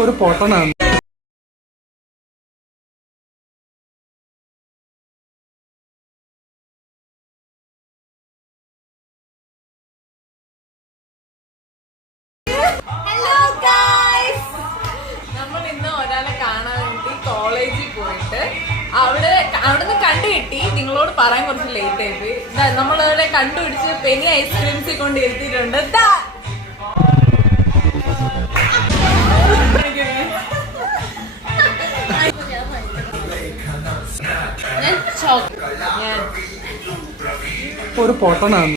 ഒരു പൊട്ടനാണ്. നമ്മൾ ഇന്ന് ഒരാളെ കാണാൻ വേണ്ടി കോളേജിൽ പോയിട്ട് അവിടുന്ന് കണ്ടുകിട്ടി. നിങ്ങളോട് പറയാൻ കുറച്ച് ലേറ്റ് ആയിപ്പോയി. നമ്മളവിടെ കണ്ടുപിടിച്ച് പെനി ഐസ്ക്രീംസിൽ കൊണ്ട് ഇരുത്തിയിട്ടുണ്ട്. ഞാൻ ഒരു പൊട്ടനാണ്.